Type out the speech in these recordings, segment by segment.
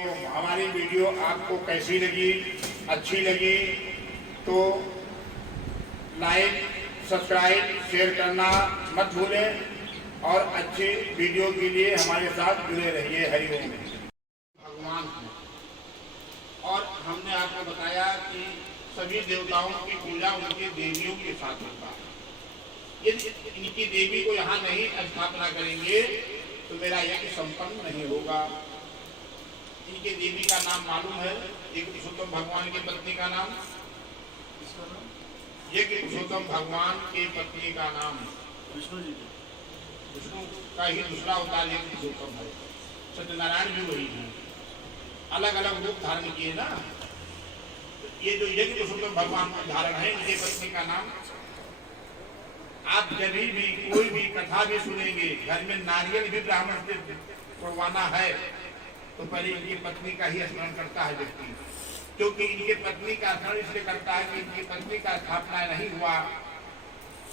तो हमारी वीडियो आपको कैसी लगी, अच्छी लगी तो लाइक, सब्सक्राइब, शेयर करना मत भूलें और अच्छे वीडियो के लिए हमारे साथ जुड़े रहिए। हरिओम। भगवान और हमने आपको बताया कि सभी देवताओं की पूजा उनके देवियों के साथ होता है। यदि इनकी देवी को यहाँ नहीं स्थापना करेंगे तो मेरा यज्ञ संपन्न नहीं होगा। इनके देवी का नाम मालूम है? एक पुरुषोत्तम भगवान की पत्नी का नाम, यज्ञ पुरुषोत्तम भगवान के पत्नी का नाम विष्णु जी। विष्णु का ही दूसरा अवतार यज्ञ पुरुषोत्तम है। सत्यनारायण भी वही है, अलग अलग रूप धारण किए ना। ये जो यज्ञ पुरुषोत्तम भगवान का धारण है, इनके पत्नी का नाम। आप जब भी कोई भी कथा भी सुनेंगे, घर में नारियल भी ब्राह्मण से पड़वाना है तो पहले इनकी पत्नी का ही स्मरण करता है व्यक्ति, क्योंकि इनकी पत्नी का स्मरण इसलिए करता है कि इनकी पत्नी का स्थापना नहीं हुआ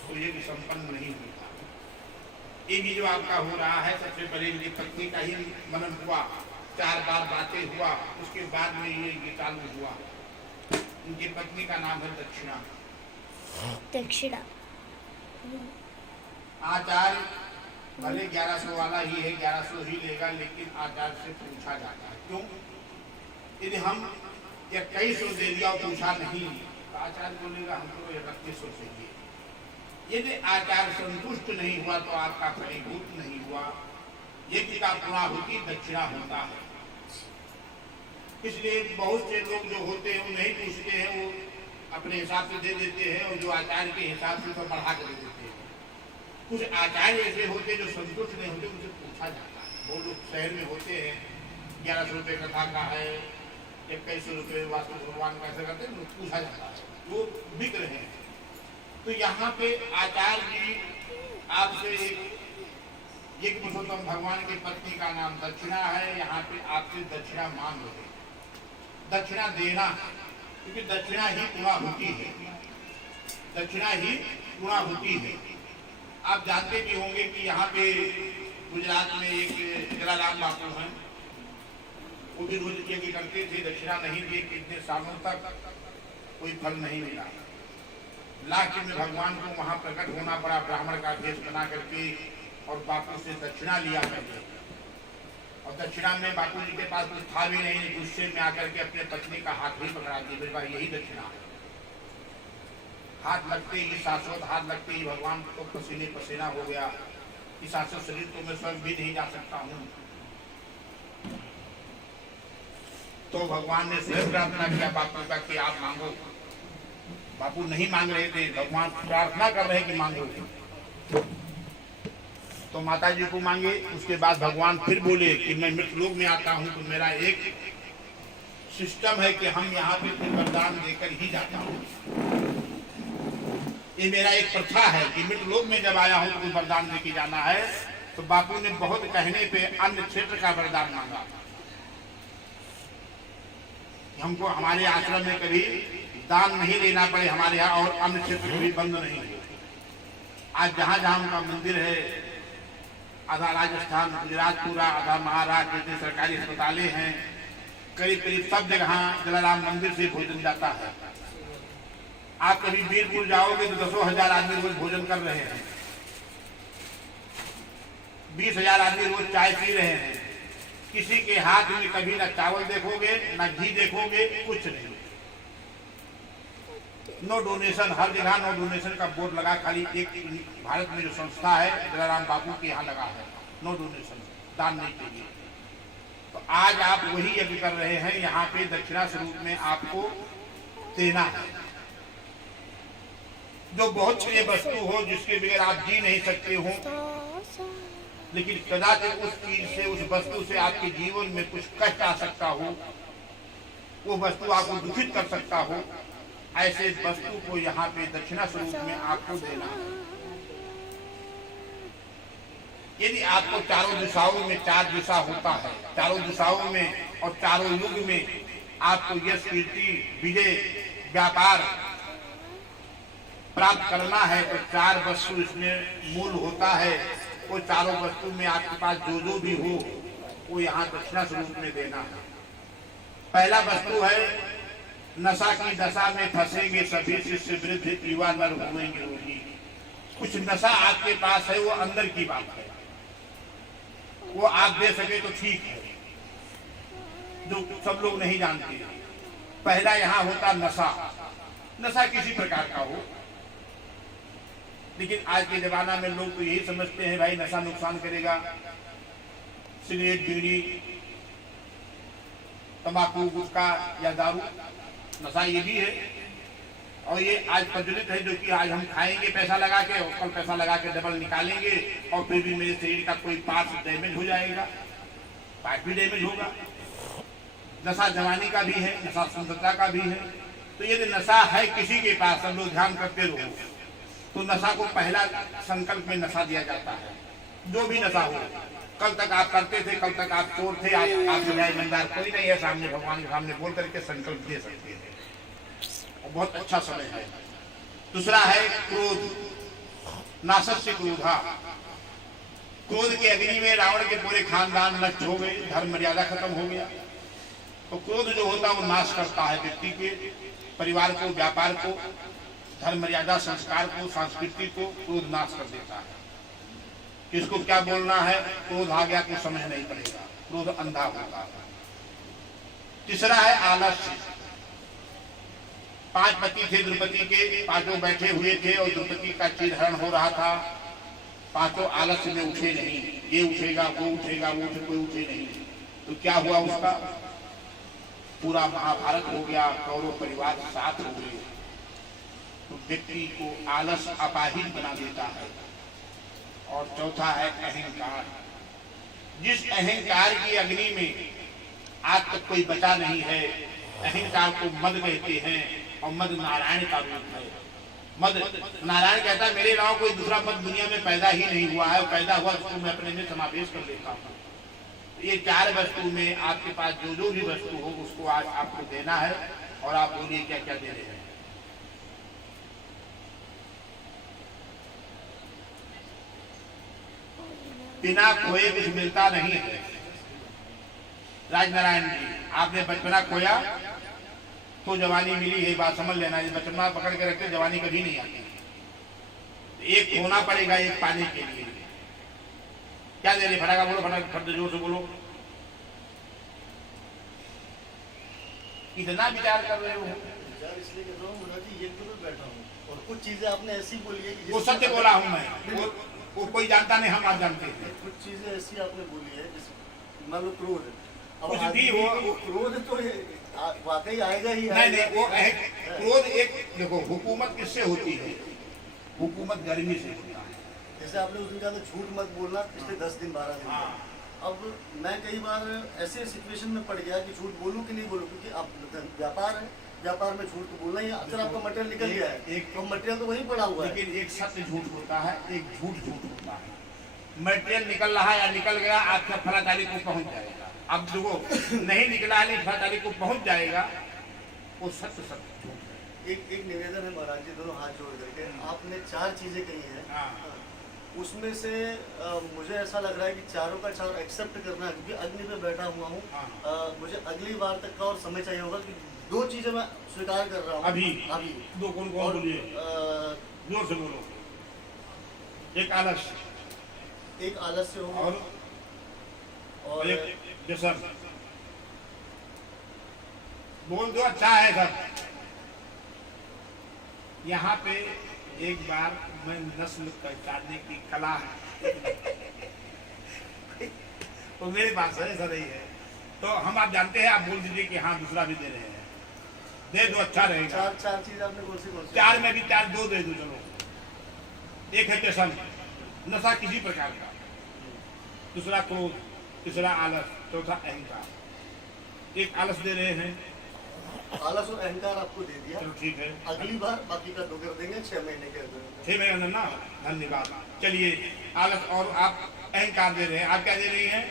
तो ये भी संपन्न नहीं होता। ये भी जो आपका हो रहा है, सबसे पहले इनकी पत्नी का ही मनन हुआ, 4 बार बातें हुआ, उसके बाद में ये चालू हुआ। इनकी पत्नी का नाम है दक्षिणा। दक्षिणा आचार्य भले 1100 वाला ही है, 1100 ही लेगा, लेकिन आचार्य से पूछा जाता है। क्यों? यदि हम 2100 दे दिया और पूछा नहीं तो आचार्य बोलेगा हमको 3100 चाहिए। यदि आचार्य संतुष्ट नहीं हुआ तो आपका फलीभूत नहीं हुआ। यज्ञ का पूर्णाहुति दक्षिणा होता है। इसलिए बहुत से लोग जो होते हैं वो नहीं पूछते हैं, वो अपने हिसाब से दे देते हैं और जो आचार्य के हिसाब से तो बढ़ा कर दे देते हैं। कुछ आचार्य ऐसे होते जो संतुष्ट नहीं होते, उनसे पूछा जाता है। वो लोग शहर में होते हैं, 1100 रुपये कथा का है, 2100 रुपये वास्तु भगवान का ऐसा करते हैं, पूछा जाता है, वो बिक रहे हैं। तो यहाँ पे आचार्य जी आपसे एक पुरुषोत्तम भगवान की पत्नी का नाम दक्षिणा है, यहाँ पे आपसे दक्षिणा मांग रहे, दक्षिणा देना, क्योंकि दक्षिणा ही पूर्णाहुति है। दक्षिणा ही पूर्णाहुति है। आप जानते भी होंगे कि यहाँ पे गुजरात में एक जलाराम बापू हैं, वो भी रोज यज्ञ करते थे, दक्षिणा नहीं दिए, कितने सालों तक कोई फल नहीं मिला। लास्ट में भगवान को वहाँ प्रकट होना पड़ा, ब्राह्मण का भेष बना करके, और बापू से दक्षिणा लिया मैंने। और दक्षिणा में बापू जी के पास कुछ था भी नहीं, गुस्से में आकर के अपने पत्नी का हाथ भी पकड़ा दिया, मेरे पास यही दक्षिणा है। हाथ लगते ही, शाश्वत हाथ लगते ही भगवान को पसीने पसीना हो गया कि शाश्वत शरीर को मैं स्वयं भी नहीं जा सकता हूँ। तो भगवान ने स्वयं प्रार्थना किया बापू का कि आप मांगो। बापू नहीं मांग रहे थे, भगवान प्रार्थना कर रहे कि मांगो। तो माता जी को मांगे। उसके बाद भगवान फिर बोले कि मैं मृतलोक में आता हूँ तो मेरा एक सिस्टम है कि हम यहाँ पे वरदान देकर ही जाता हूँ। ये मेरा एक प्रथा है कि मृतलोक में जब आया हूँ तो वरदान लेके जाना है। तो बापू ने बहुत कहने पे अन्य क्षेत्र का वरदान मांगा। हमको हमारे आश्रम में कभी दान नहीं लेना पड़े, हमारे यहाँ और अन्य क्षेत्र कभी बंद नहीं हो। आज जहाँ जहाँ उनका मंदिर है, आधा राजस्थान, गुजरात पूरा, आधा महाराष्ट्र, जितने सरकारी अस्पतालें हैं, करीब करीब सब जगह जलाराम मंदिर से भोजन जाता है। आप कभी वीरपुर जाओगे तो 10,000 आदमी रोज भोजन कर रहे हैं, 20,000 आदमी रोज चाय पी रहे हैं। किसी के हाथ में कभी ना चावल देखोगे, ना घी देखोगे, कुछ नहीं। नो डोनेशन, हर जगह नो डोनेशन का बोर्ड लगा। खाली एक भारत में जो संस्था है जलाराम बापू के यहाँ लगा है, नो डोनेशन, दान नहीं चाहिए। तो आज आप वही यज्ञ कर रहे हैं। यहाँ पे दक्षिणा स्वरूप में आपको देना है, जो बहुत प्रिय वस्तु हो, जिसके बगैर आप जी नहीं सकते हो, लेकिन कदाचित उस चीज से, उस वस्तु से आपके जीवन में कुछ कष्ट आ सकता हो, वो वस्तु आपको दुखित कर सकता हो, ऐसे वस्तु को यहाँ पे दक्षिणा स्वरूप में आपको देना है। यदि आपको चारों दिशाओं में, 4 दिशा होता है, चारों दिशाओं में और चारों युग में आपको यश, कीर्ति, विजय, व्यापार प्राप्त करना है तो 4 वस्तु इसमें मूल होता है। वो चारों वस्तु में आपके पास जो भी हो वो यहाँ दक्षिणा स्वरूप में देना है। पहला वस्तु है नशा की दशा में फंसेंगे सभी शिष्य वृद्ध युवा नर घूमेंगे रोगी। कुछ नशा आपके पास है, वो अंदर की बात है, वो आप दे सके तो ठीक है, जो सब लोग नहीं जानते। पहला यहाँ होता नशा। नशा किसी प्रकार का हो, लेकिन आज के जमाना में लोग तो यही समझते हैं भाई नशा नुकसान करेगा। सिगरेट, बीड़ी, तंबाकू, गुटखा या दारू, नशा ये भी है। और ये आज प्रचलित है, जो कि आज हम खाएंगे पैसा लगा के और कल पैसा लगा के डबल निकालेंगे और फिर भी मेरे शरीर का कोई पार्ट डैमेज हो जाएगा, पार्ट भी डैमेज होगा। नशा जवानी का भी है, नशा सुंदरता का भी है। तो यदि नशा है किसी के पास, सब लोग ध्यान करते रहो, तो नशा को पहला संकल्प में नशा दिया जाता है। जो भी नशा हो, कल तक आप करते थे, कल तक आप चोर थे, आप ईमानदार कोई नहीं है, सामने भगवान के सामने बोल करके संकल्प दे सकते हैं, और बहुत अच्छा समय है। दूसरा है क्रोध, नासस्य क्रोधा। क्रोध के अग्नि में रावण के पूरे खानदान नष्ट हो गए, धर्म मर्यादा खत्म हो गया। तो क्रोध जो होता है वो नाश करता है व्यक्ति के, परिवार को, व्यापार को, धर्म मर्यादा, संस्कार को, संस्कृति को क्रोध नाश कर देता है। किसको क्या बोलना है, क्रोध आ गया तो समझ नहीं पड़ेगा, क्रोध अंधा होता है। तीसरा है आलस्य। 5 पति थे द्रौपदी के, 5 बैठे हुए थे और द्रौपदी का चीरहरण हो रहा था। 5 आलस्य में उठे नहीं, ये उठेगा, वो उठेगा, वो उठे, कोई उठे नहीं। तो क्या हुआ उसका? पूरा महाभारत हो गया, कौरव परिवार साथ हो गए। तो व्यक्ति को आलस अपाहिज बना देता है। और चौथा है अहंकार। जिस अहंकार की अग्नि में आज तक कोई बचा नहीं है, अहंकार को मद कहते हैं, और मद नारायण का रूप है। मद, नारायण कहता है मेरे अलावा कोई दूसरा मद दुनिया में पैदा ही नहीं हुआ है, पैदा हुआ उसको मैं अपने में समावेश कर लेता हूँ। ये 4 वस्तु में आपके पास जो भी वस्तु हो उसको आज आपको देना है, और आप बोलिए क्या क्या दे रहे हैं। बिना खोए कुछ मिलता नहीं है। राजनारायण जी, आपने बचपना खोया तो जवानी मिली है, बात समझ लेना। बचपना पकड़ के रखते जवानी कभी नहीं आती। एक खोना पड़ेगा, एक पाने के लिए। क्या दे रहे? फटाका बोलो, फटाक जोर से बोलो। इतना विचार कर रहे हो? विचार इसलिए कर रहा हूँ मुन्ना जी, ये तो बैठा हूँ और कुछ चीजें आपने ऐसी बोली है कि वो सत्य बोला हूँ मैं, वो कोई जानता नहीं, हम आप जानते हैं। कुछ चीजें ऐसी आपने बोली है जैसे मान लो क्रोध। अब कुछ भी हो, क्रोध तो वाकई आएगा ही। नहीं, वो क्रोध एक देखो, हुकूमत किससे होती है? हुकूमत गर्मी से होता है। जैसे आपने उस दिन कहा था झूठ मत बोलना पिछले 10 दिन 12 दिन। हाँ। अब मैं कई बार ऐसे सिचुएशन में पड़ गया कि झूठ बोलूं कि नहीं बोलूं, क्योंकि अब व्यापार है, व्यापार में झूठ तो बोलना ही। अगर आपका मटेरियल निकल गया है तो मटेरियल तो वहीं पड़ा हुआ है। लेकिन एक सत्य झूठ होता है, एक झूठ होता है। मटेरियल निकल रहा है या निकल गया, आपका फला तारीख को पहुंच जाएगा। अब जो नहीं निकला है, फला तारीख को पहुंच जाएगा, वो सत्य सत्य झूठ है। एक निवेदन है महाराज जी, दोनों हाथ जोड़ करके। आपने 4 चीजें कही हैं, हाँ। उसमें से मुझे ऐसा लग रहा है कि चारों का 4 एक्सेप्ट करना है, क्योंकि अग्नि पे बैठा हुआ हूँ। हाँ। मुझे अगली बार तक का और समय चाहिए होगा कि 2 चीजें मैं स्वीकार कर रहा हूँ अभी 2 कौन बोलिए? जोर से बोलो। एक आलस्य, एक आलस्य होगा और एक व्यसन। बोल दो, अच्छा है सब। यहाँ पे एक बार मैं नस्ल पहचानने की कला है तो मेरे पास है, ऐसा नहीं है। तो हम आप जानते हैं, आप बोल दीजिए कि हाँ दूसरा भी दे रहे हैं, दे दो, अच्छा रहेगा। 4 चीज आपने कौन सी? 4 में भी 4, 2 दे दो चलो। एक है व्यसन, नशा किसी प्रकार का। दूसरा क्रोध, तीसरा आलस, चौथा अहंकार। एक आलस दे रहे हैं, आलस और अहंकार आपको दे दिया। चलो ठीक है, अगली बार बाकी का 2 कर देंगे, 6 महीने कर देंगे। 6 महीने ना, धन्यवाद। चलिए, आलस और आप अहंकार दे रहे हैं। आप क्या दे रही हैं?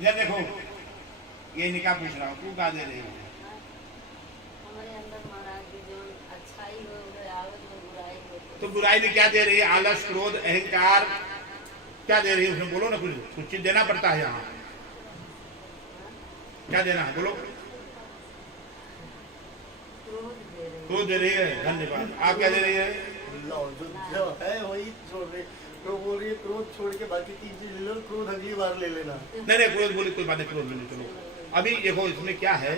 ये देखो, ये निकाह पूछ रहा हूँ, तू क्या दे रही है? हमारे अंदर महाराज जी जो अच्छाई हो आवे जो बुराई हो। तो बुराई में क्या दे रही है? आलस, क्रोध, अहंकार, क्या दे रही है उसमें? बोलो ना, कुछ चीज देना पड़ता है यहाँ। क्या देना है बोलो? क्रोध दे रही है, धन्यवाद। आप क्या दे रही है? लो, जो है वही छोड़ रहे, तो बोल रही है क्रोध छोड़ के बाकी 3 चीज ले लो, क्रोध अगली बार ले लेना। नहीं नहीं, क्रोध बोली कोई बात नहीं, क्रोध बोली चलो। अभी देखो इसमें क्या है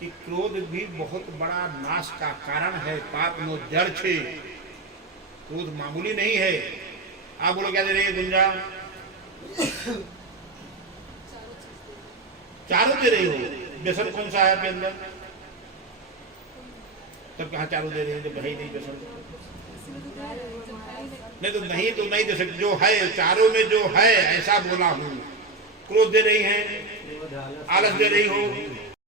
कि क्रोध भी बहुत बड़ा नाश का कारण है, पाप नो जड़ छे। क्रोध मामूली नहीं है। आप बोलो क्या दे रही है गुंजा? चारों दे रही हो। व्यसन कौन सा है आपके अंदर? तब कहाँ चारों दे रही है जब है ही नहीं व्यसन? नहीं तो नहीं दे सकते। जो है चारों में जो है ऐसा बोला हूँ। क्रोध दे रही है, आलस दे रही हो,